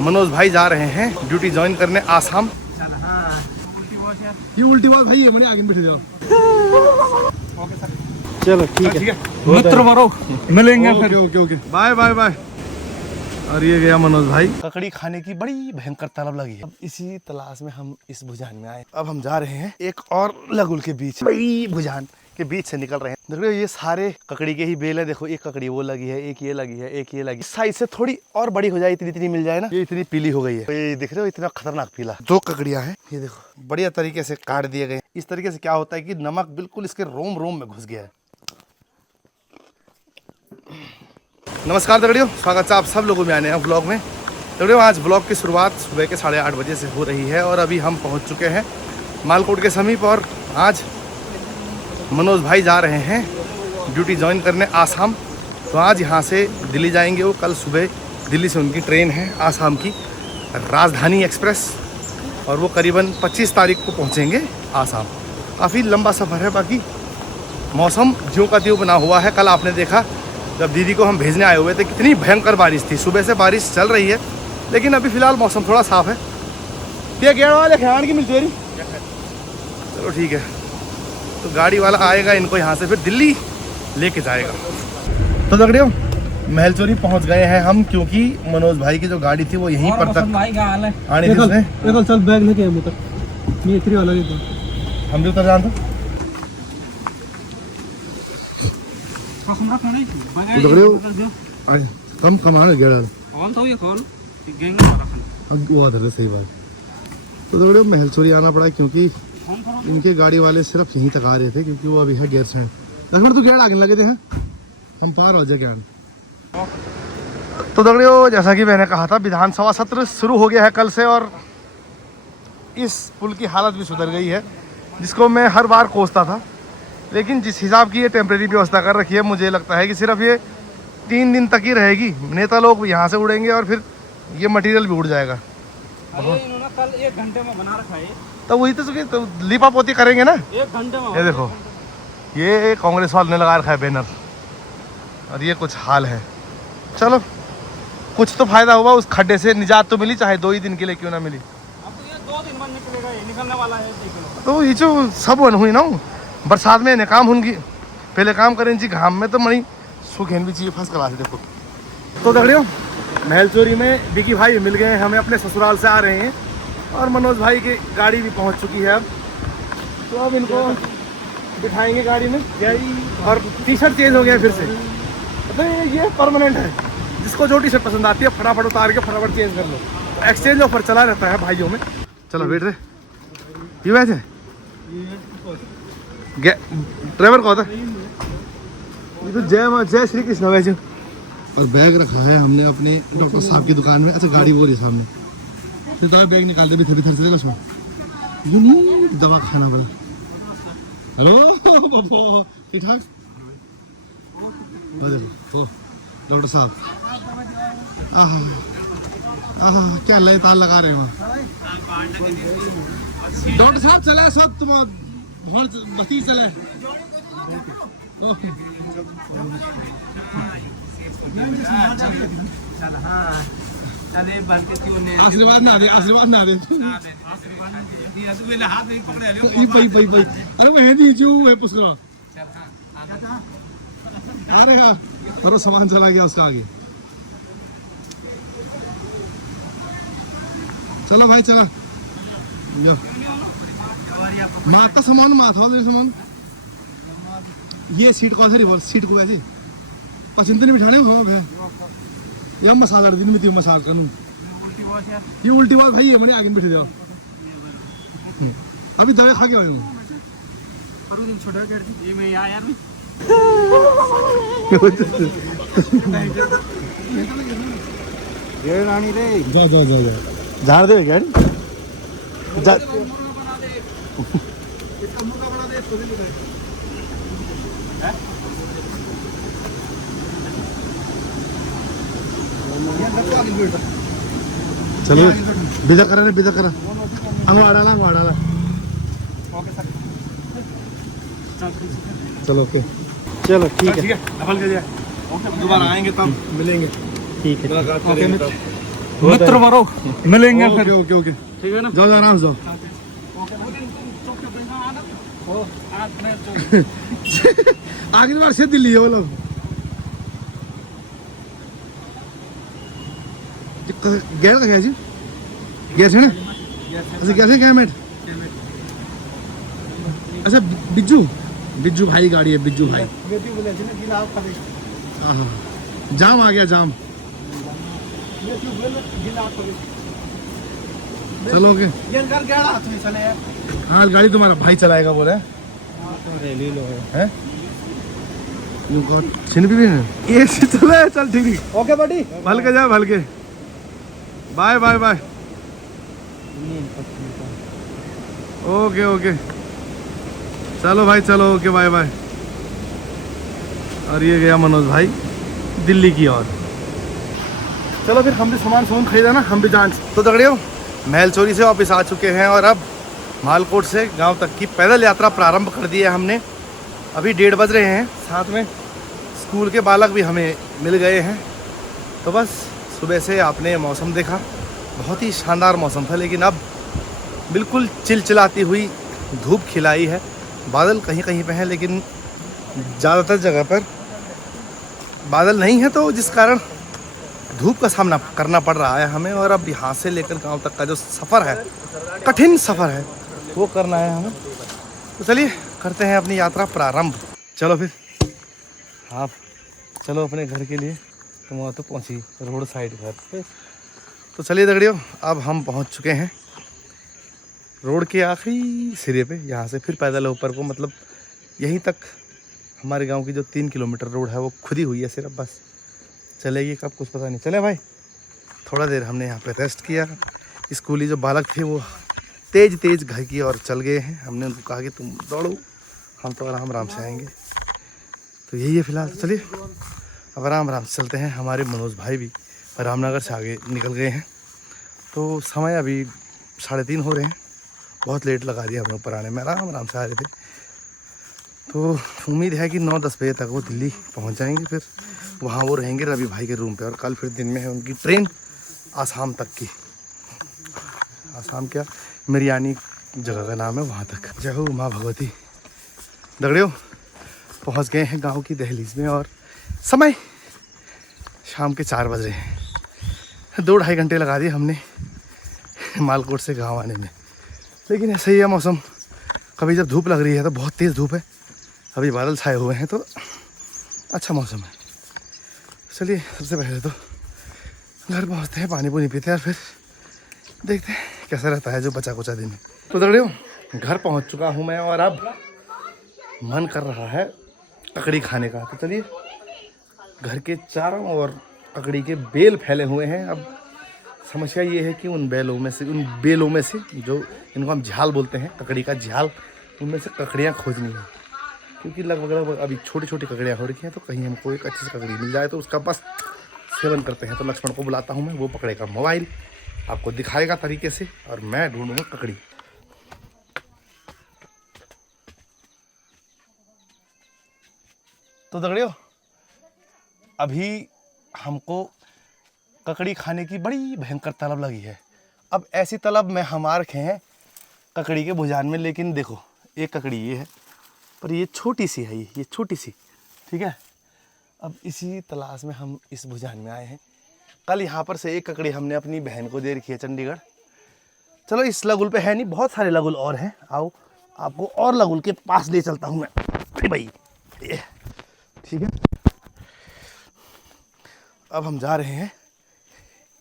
मनोज भाई जा रहे हैं ड्यूटी ज्वाइन करने आसाम। ये उल्टी बात भाई है, मैंने आगे बैठे जाओ। चलो ठीक है मित्र मारो, मिलेंगे फिर। Okay bye bye bye. और ये गया मनोज भाई। ककड़ी खाने की बड़ी भयंकर तलब लगी है। अब इसी तलाश में हम इस भुजान में आए। अब हम जा रहे हैं एक और लगुल के बीच, बड़ी भुजान के बीच से निकल रहे हैं। देखो ये सारे ककड़ी के ही बेल है। देखो एक ककड़ी वो लगी है, एक ये लगी है, एक ये लगी। साइज से थोड़ी और बड़ी हो जाए, इतनी मिल जाए ना। ये इतनी पीली हो गई है, ये दिख रहे हो, इतना खतरनाक पीला। 2 ककड़ियां हैं, ये देखो बढ़िया तरीके से काट दिए गए। इस तरीके से क्या होता है कि नमक बिल्कुल इसके रोम रोम में घुस गया है। नमस्कार दगड़ियों, स्वागत है आप सब लोगों में आने हैं ब्लॉग में। दगड़ियों आज ब्लॉग की शुरुआत सुबह के 8:30 बजे से हो रही है और अभी हम पहुंच चुके हैं मालकोट के समीप। और आज मनोज भाई जा रहे हैं ड्यूटी ज्वाइन करने आसाम। तो आज यहां से दिल्ली जाएंगे वो। कल सुबह दिल्ली से उनकी ट्रेन है आसाम की, राजधानी एक्सप्रेस, और वो करीबन 25 तारीख को पहुँचेंगे आसाम। काफ़ी लंबा सफ़र है। बाकी मौसम ज्यों का त्यों बना हुआ है। कल आपने देखा जब दीदी को हम भेजने आए हुए थे कितनी भयंकर बारिश थी। सुबह से बारिश चल रही है, लेकिन अभी फ़िलहाल मौसम थोड़ा साफ़ है। ये गेड़ वाले खान की मिलती है। चलो ठीक है, तो गाड़ी वाला आएगा, इनको यहाँ से फिर दिल्ली लेके जाएगा। तो दगड़ियों महलचोरी पहुँच गए हैं हम, क्योंकि मनोज भाई की जो गाड़ी थी वो यहीं पर तक आने थी। चल बैग लेके हम भी उतर जान। कम कमान गेड़ा सही बात। तो दगड़ियों महलचोरी आना पड़ा क्योंकि इनके गाड़ी वाले सिर्फ यहीं तक आ रहे थे, क्योंकि वो अभी है गेर से। तो गेड़ आगे लगे थे, हैं हम पार हो जाए ज्ञान। तो दगड़ियों जैसा कि मैंने कहा था, विधानसभा सत्र शुरू हो गया है कल से, और इस पुल की हालत भी सुधर गई है, जिसको मैं हर बार कोसता था। लेकिन जिस हिसाब की ये टेम्प्रेरी व्यवस्था कर रखी है, मुझे लगता है कि सिर्फ ये 3 दिन तक ही रहेगी। नेता लोग यहाँ से उड़ेंगे और फिर ये मटेरियल भी उड़ जाएगा। इन्होंने कल 1 घंटे में बना रखा है। तो वही तो लिपा पोती करेंगे ना 1 घंटे में। ये देखो, ये कांग्रेस वाले ने लगा रखा है बैनर, और ये कुछ हाल है। चलो कुछ तो फायदा हुआ, उस खड्डे से निजात तो मिली, चाहे 2 ही दिन के लिए क्यों ना मिली। अब तो ये 2 दिन बाद निकलेगा, ये निकलने वाला है। तो ये जो सब हुई ना, बरसात में काम होंगी, पहले काम करें जी। घाम में तो मरी सुखेन भी चाहिए, फर्स्ट क्लास। देखो तो दगड़ियों महलचोरी में बिकी भाई मिल गए हमें, अपने ससुराल से आ रहे हैं, और मनोज भाई की गाड़ी भी पहुंच चुकी है अब। तो अब इनको बिठाएंगे गाड़ी में, और टी-शर्ट चेंज हो गया फिर से। तो ये परमानेंट है, जिसको जो टी-शर्ट पसंद आती है फटाफट उतार के फटाफट चेंज कर लो। तो एक्सचेंज ऑफर चला रहता है भाइयों में। चलो बैठ रहे ये वैसे ड्राइवर कौन था? ये तो जय श्री कृष्ण वैसे। और बैग रखा है हमने अपने डॉक्टर साहब की दुकान में। अच्छा गाड़ी वो रही सामने, फिर दवा बैग निकाल दे भीतर से। देखो उसमें यूं नहीं दवा खाना पड़ा। हेलो बाबा ठीक ठाक? तो डॉक्टर साहब क्या लय ताल लगा रहे हैं डॉक्टर साहब। चले सब तुम बती चले। आशीर्वाद ना दे, आशीर्वाद ना दे। अरे मैं नहीं जो है पुष्करा। अरे और सामान चला गया उसका आगे। चलो भाई चला माता सामान माथा वाले सामान। ये सीट कौन सा रिवर्स सीट को वैसे पसंद नहीं बिठाने में या मसाज कर दिन में मसाज करूँ। ये उल्टी बात भाई है, मैंने आगे बैठे जाओ। अभी दवाई खा के आए हूँ। झाड़ दे गाड़ी चलो बिदा करा अंगवाड़ा चलो ओके। चलो ठीक है, दोबारा आएंगे तब मिलेंगे। ठीक है मित्र बनो मिलेंगे फिर ओके ओके ठीक है ना जाओ आराम से जाओ वो दिन तुम चौक पे बैठना आना वो आज मैं जो आखिरी बार से दिल्ली है वो लोग गैर का क्या जी गैस है ना अच्छा कैसे क्या मेट अच्छा बिज्जू बिज्जू भाई गाड़ी है बिज्जू भाई हाँ जाम आ गया जाम चलो ओके हाँ गाड़ी तुम्हारा भाई चलाएगा बोले हैं भी है ये चले चल ठीक है ओके बडी भल के जाओ भल के bye bye bye okay okay चलो भाई चलो ओके बाय बाय और ये गया मनोज भाई दिल्ली की ओर चलो फिर हम भी सामान खरीदा ना हम भी जान तो दगड़ियों महल चोरी से वापस आ चुके हैं और अब मालकोट से गांव तक की पैदल यात्रा प्रारंभ कर दी है हमने अभी 1:30 बज रहे हैं साथ में स्कूल के बालक भी हमें मिल गए हैं तो बस सुबह से आपने मौसम देखा बहुत ही शानदार मौसम था लेकिन अब बिल्कुल चिलचिलाती हुई धूप खिलाई है बादल कहीं कहीं पे हैं लेकिन ज़्यादातर जगह पर बादल नहीं है तो जिस कारण धूप का सामना करना पड़ रहा है हमें और अब यहाँ से लेकर गांव तक का जो सफ़र है कठिन सफ़र है वो करना है हमें तो चलिए करते हैं अपनी यात्रा प्रारंभ चलो फिर आप चलो अपने घर के लिए तुम वहाँ तो पहुँची रोड साइड घर तो चलिए दगड़ियों अब हम पहुँच चुके हैं रोड के आखिरी सिरे पे यहाँ से फिर पैदल ऊपर को मतलब यहीं तक हमारे गांव की जो 3 किलोमीटर रोड है वो खुदी हुई है सिर्फ बस चलेगी कब कुछ पता नहीं चले भाई थोड़ा देर हमने यहाँ पे रेस्ट किया स्कूली जो बालक थे वो तेज़ तेज़ घर की ओर चल गए हैं हमने उनको कहा कि तुम दौड़ो हम तो आराम से आएंगे तो यही है फ़िलहाल तो चलिए अब आराम से चलते हैं हमारे मनोज भाई भी रामनगर से आगे निकल गए हैं तो समय अभी 3:30 हो रहे हैं बहुत लेट लगा दिया हमें ऊपर आने में आराम से आ रहे थे तो उम्मीद है कि 9-10 बजे तक वो दिल्ली पहुंच जाएंगे फिर वहाँ वो रहेंगे रवि भाई के रूम पे और कल फिर दिन में है उनकी ट्रेन आसाम तक की आसाम क्या मिरियानी जगह का नाम है वहाँ तक जय हो माँ भगवती दगड़ियों पहुँच गए हैं गाँव की दहलीज में और समय शाम के 4 बज रहे हैं 2-2.5 घंटे लगा दिए हमने मालकोट से गाँव आने में लेकिन ऐसा ही है मौसम कभी जब धूप लग रही है तो बहुत तेज़ धूप है अभी बादल छाए हुए हैं तो अच्छा मौसम है चलिए सबसे पहले तो घर पहुंचते हैं पानी पूनी पीते हैं और फिर देखते हैं कैसा रहता है जो बचा कुचा दिन तो दगड़ियों घर पहुंच चुका हूं मैं और अब मन कर रहा है ककड़ी खाने का तो चलिए घर के चारों ओर ककड़ी के बेल फैले हुए हैं अब समस्या ये है कि उन बेलों में से जो इनको हम झाल बोलते हैं ककड़ी का झाल उनमें से ककड़ियाँ खोजनी है क्योंकि लगभग अभी छोटी छोटी ककड़ियाँ हो रखी हैं तो कहीं हमको एक अच्छी सी ककड़ी मिल जाए तो उसका बस सेवन करते हैं तो लक्ष्मण को बुलाता हूँ मैं वो पकड़ेगा मोबाइल आपको दिखाएगा तरीके से और मैं ढूंढूंगा ककड़ी तो दगड़ियों अभी हमको ककड़ी खाने की बड़ी भयंकर तलब लगी है अब ऐसी तलब में हम आ रखे हैं ककड़ी के भुजान में लेकिन देखो एक ककड़ी ये है पर ये छोटी सी है ये छोटी सी ठीक है अब इसी तलाश में हम इस भुजान में आए हैं कल यहाँ पर से एक ककड़ी हमने अपनी बहन को दे रखी है चंडीगढ़ चलो इस लगुल पे है नहीं बहुत सारे लगुल और हैं आओ आपको और लगुल के पास ले चलता हूँ मैं भाई ठीक है अब हम जा रहे हैं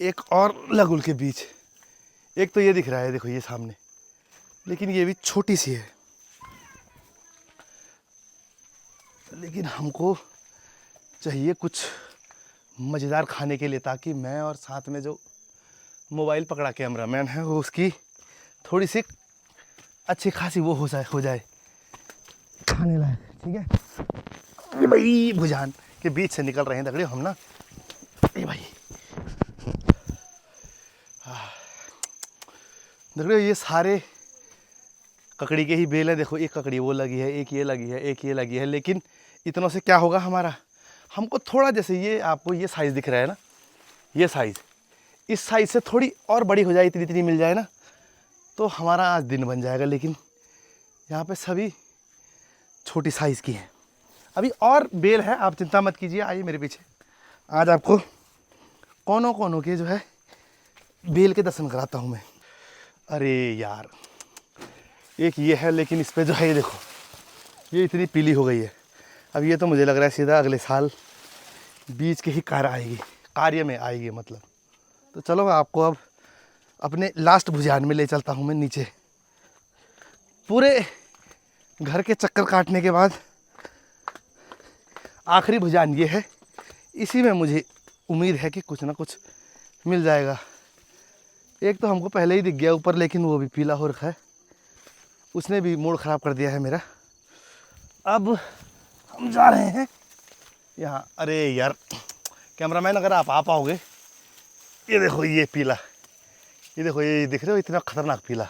एक और लगुल के बीच एक तो ये दिख रहा है देखो ये सामने लेकिन ये भी छोटी सी है लेकिन हमको चाहिए कुछ मज़ेदार खाने के लिए ताकि मैं और साथ में जो मोबाइल पकड़ा कैमरामैन है वो उसकी थोड़ी सी अच्छी खासी वो हो जाए खाने लायक ठीक है ये भाई भुजान के बीच से निकल रहे हैं दगड़ियों हम ना ये भाई दगड़ियों ये सारे ककड़ी के ही बेल है देखो एक ककड़ी वो लगी है एक ये लगी है एक ये लगी है लेकिन इतनों से क्या होगा हमारा हमको थोड़ा जैसे ये आपको ये साइज़ दिख रहा है ना ये साइज़ इस साइज से थोड़ी और बड़ी हो जाए, इतनी इतनी मिल जाए ना, तो हमारा आज दिन बन जाएगा। लेकिन यहाँ पे सभी छोटी साइज़ की हैं। अभी और बेल है, आप चिंता मत कीजिए, आइए मेरे पीछे। आज आपको कोनों कोनों के जो है बेल के दर्शन कराता हूँ मैं। अरे यार, एक ये है, लेकिन इस पे जो है ये देखो, ये इतनी पीली हो गई है। अब ये तो मुझे लग रहा है सीधा अगले साल बीज के ही कार्य में आएगी मतलब। तो चलो मैं आपको अब अपने लास्ट भुजान में ले चलता हूँ मैं नीचे। पूरे घर के चक्कर काटने के बाद आखिरी भुजान ये है। इसी में मुझे उम्मीद है कि कुछ ना कुछ मिल जाएगा। एक तो हमको पहले ही दिख गया ऊपर, लेकिन वो भी पीला हो रखा है, उसने भी मूड ख़राब कर दिया है मेरा। अब हम जा रहे हैं यहाँ। अरे यार कैमरामैन, अगर आप आ पाओगे, ये देखो ये पीला, ये देखो ये दिख रहे हो, इतना खतरनाक पीला।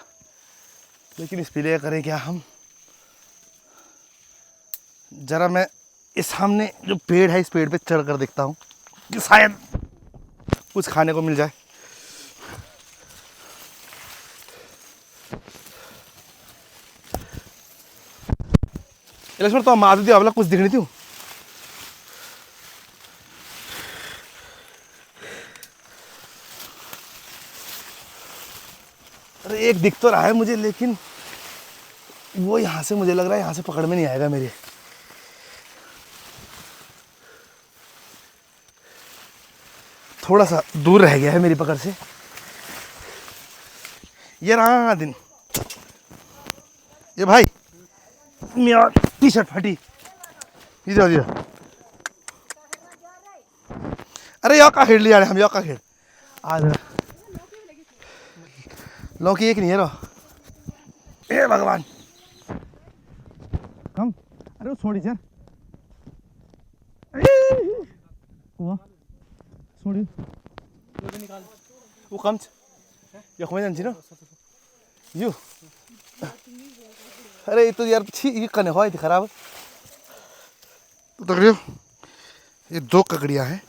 लेकिन इस पीले का करें क्या हम। ज़रा मैं इस सामने जो पेड़ है, इस पेड़ पे चढ़ कर देखता हूँ कि शायद कुछ खाने को मिल जाए। लक्ष्मण तो हम आते थे, अवला कुछ दिख नहीं थी। अरे एक दिख तो रहा है मुझे, लेकिन वो यहाँ से मुझे लग रहा है यहाँ से पकड़ में नहीं आएगा मेरे। थोड़ा सा दूर रह गया है मेरी पकड़ से। ये रहा दिन। ये भाई मेरा टी शर्ट फटी, इधर। अरे यो का खेल लिया हम, यो का खेल आज लौकी एक नहीं है रो। ए भगवान कम। अरे वो छोड़ी सर, वो छोड़ी वो कम यो खमे जान्छ न यो। अरे ये तो यार छी, ये कने हो थी खराब। तो तगड़ियो ये 2 ककड़ियाँ हैं,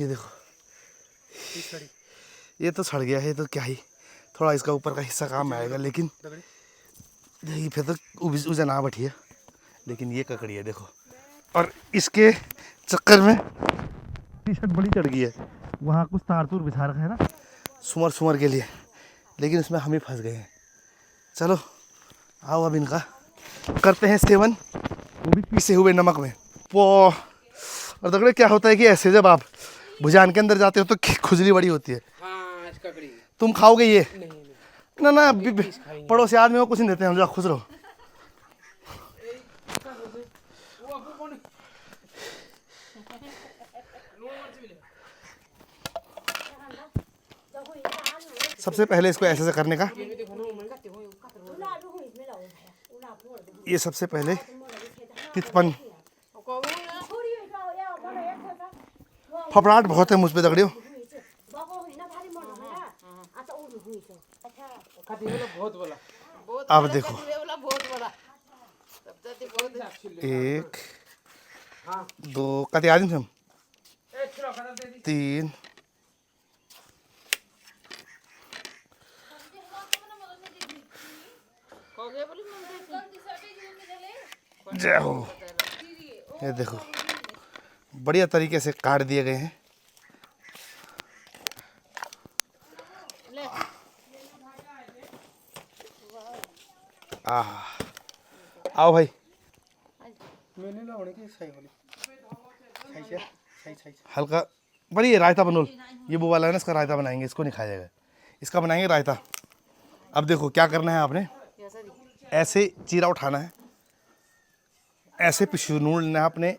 ये देखो। ये तो सड़ गया है, तो क्या ही, थोड़ा इसका ऊपर का हिस्सा काम में आएगा, लेकिन ये फिर तो उसे ना बैठिए। लेकिन ये ककड़ी है देखो, और इसके चक्कर में टी शर्ट बड़ी चढ़ गई है। वहाँ कुछ तार तूर बिछा रखा है ना सुमर के लिए, लेकिन उसमें हम ही फंस गए हैं। चलो आओ अब इनका करते हैं सेवन, वो भी पीसे हुए नमक में। और दगड़े क्या होता है कि ऐसे जब आप भुजान के अंदर जाते हो तो खुजली बड़ी होती है। हाँ, तुम खाओगे ये? नहीं। ना पड़ोसी आदमी को कुछ नहीं देते हम, जा खुश रहो। सबसे पहले इसको ऐसे करने का, ये सबसे पहले तितपन फफड़ाहट बहुत है मुझ पे दगड़ियो। अब देखो 1 2 कति आदमी हम 3 जय हो। ये देखो बढ़िया तरीके से काट दिए गए हैं। आओ भाई, हल्का बड़ी रायता बनोल, ये वो वाला है ना, इसका रायता बनाएंगे, इसको नहीं खाया जाएगा, इसका बनाएंगे रायता। अब देखो क्या करना है आपने, ऐसे चीरा उठाना है, ऐसे पिछूड़ लेना है अपने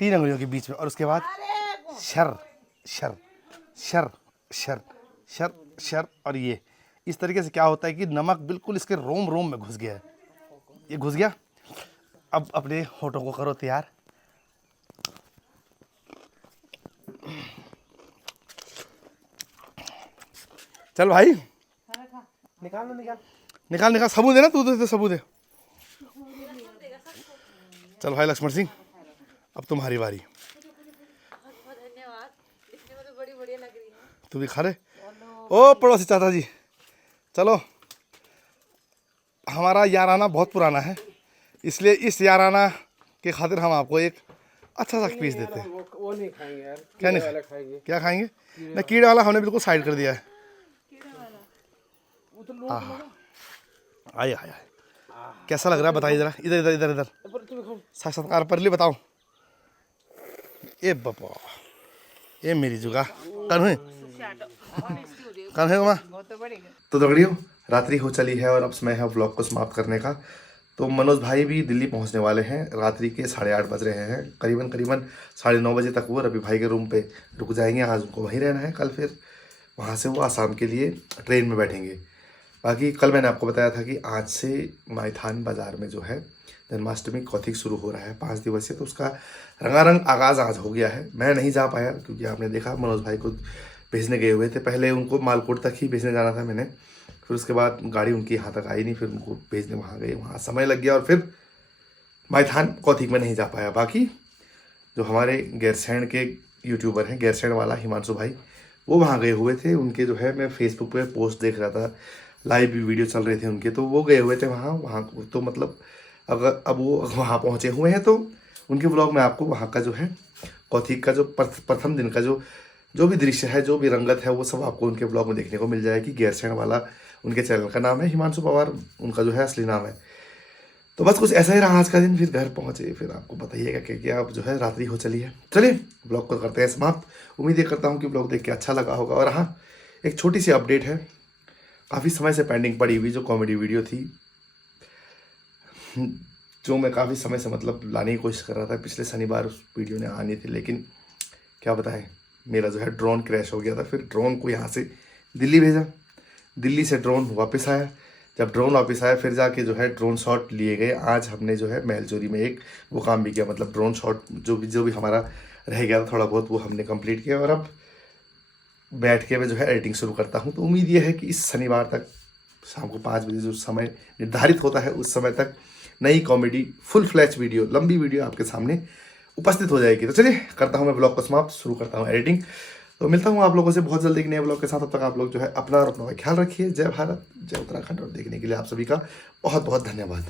3 अंगुलियों के बीच में, और उसके बाद sir sir sir sir sir sir. और ये इस तरीके से क्या होता है कि नमक बिल्कुल इसके रोम रोम में घुस गया है, ये घुस गया। अब अपने होठों को करो तैयार। चल भाई निकाल सबूत है ना, तू तो सबूत है। चल भाई लक्ष्मण सिंह, अब तुम्हारी बारी। तू भी खा ले। ओ पड़ोसी चाचा जी, चलो, हमारा याराना बहुत पुराना है, इसलिए इस याराना के खातिर हम आपको एक अच्छा सा पीस देते हैं। वो नहीं खाएंगे यार, क्या नहीं वाला खाएंगे। क्या खाएंगे? ना कीड़े वाला हमने बिल्कुल साइड कर दिया है। वो तो लोग आए आए आए, कैसा लग रहा है बताइए जरा। इधर इधर इधर इधर पर तुम खाओ। साक्षात्कार पर ले बताओ। ए बाबा, ये मेरी जुगा कन है माँ। तो दगड़ियों, रात्रि हो चली है और अब समय है व्लॉग को समाप्त करने का। तो मनोज भाई भी दिल्ली पहुंचने वाले हैं। रात्रि के 8:30 बज रहे हैं, करीबन 9:30 बजे तक वो रवि भाई के रूम पे रुक जाएंगे। आज उनको वहीं रहना है, कल फिर वहाँ से वो आसाम के लिए ट्रेन में बैठेंगे। बाकी कल मैंने आपको बताया था कि आज से माइथान बाज़ार में जो है जन्माष्टमी कौथिक शुरू हो रहा है 5 दिवसीय। तो उसका रंगारंग आगाज़ आज हो गया है। मैं नहीं जा पाया क्योंकि आपने देखा मनोज भाई को भेजने गए हुए थे। पहले उनको मालकोट तक ही भेजने जाना था मैंने, फिर उसके बाद गाड़ी उनकी यहाँ तक आई नहीं, फिर उनको भेजने वहाँ गए, वहाँ समय लग गया और फिर माइथान कौथिक में नहीं जा पाया। बाकी जो हमारे गैरसैंण के यूट्यूबर हैं, गैरसैंण वाला हिमांशु भाई, वो वहाँ गए हुए थे। उनके जो है मैं फेसबुक पे पोस्ट देख रहा था, लाइव भी वीडियो चल रहे थे उनके, तो वो गए हुए थे वहाँ तो मतलब अगर अब वो वहाँ पहुँचे हुए हैं तो उनके ब्लॉग में आपको वहाँ का जो है कौथिक का जो प्रथम दिन का जो भी दृश्य है, जो भी रंगत है, वो सब आपको उनके ब्लॉग में देखने को मिल जाएगी। गैरसैंण वाला उनके चैनल का नाम है, हिमांशु पवार उनका जो है असली नाम है। तो बस कुछ ऐसा ही रहा आज का दिन। फिर घर पहुंचे, फिर आपको बताइएगा कि क्या अब जो है रात्रि हो चली है। चलिए ब्लॉग को करते हैं समाप्त। उम्मीद ये करता हूँ कि ब्लॉग देख के अच्छा लगा होगा। और हाँ, एक छोटी सी अपडेट है, काफ़ी समय से पेंडिंग पड़ी हुई जो कॉमेडी वीडियो थी, जो मैं काफ़ी समय से मतलब लाने की कोशिश कर रहा था। पिछले शनिवार उस वीडियो ने आनी थी, लेकिन क्या बताएं, मेरा जो है ड्रोन क्रैश हो गया था। फिर ड्रोन को यहाँ से दिल्ली भेजा, दिल्ली से ड्रोन वापस आया। जब ड्रोन वापस आया फिर जाके जो है ड्रोन शॉट लिए गए। आज हमने जो है महलचोरी में एक वो काम भी किया, मतलब ड्रोन शॉट जो भी हमारा रह गया था थोड़ा बहुत, वो हमने कंप्लीट किया। और अब बैठ के मैं जो है एडिटिंग शुरू करता हूँ। तो उम्मीद ये है कि इस शनिवार तक शाम को 5 बजे जो समय निर्धारित होता है उस समय तक नई कॉमेडी फुल फ्लैश वीडियो, लंबी वीडियो आपके सामने उपस्थित हो जाएगी। तो चलिए करता हूँ मैं ब्लॉग को समाप्त, शुरू करता हूँ एडिटिंग। तो मिलता हूँ आप लोगों से बहुत जल्दी एक नए ब्लॉग के साथ। तब तक आप लोग जो है अपना और अपना ख्याल रखिए। जय भारत, जय उत्तराखंड। और देखने के लिए आप सभी का बहुत बहुत धन्यवाद।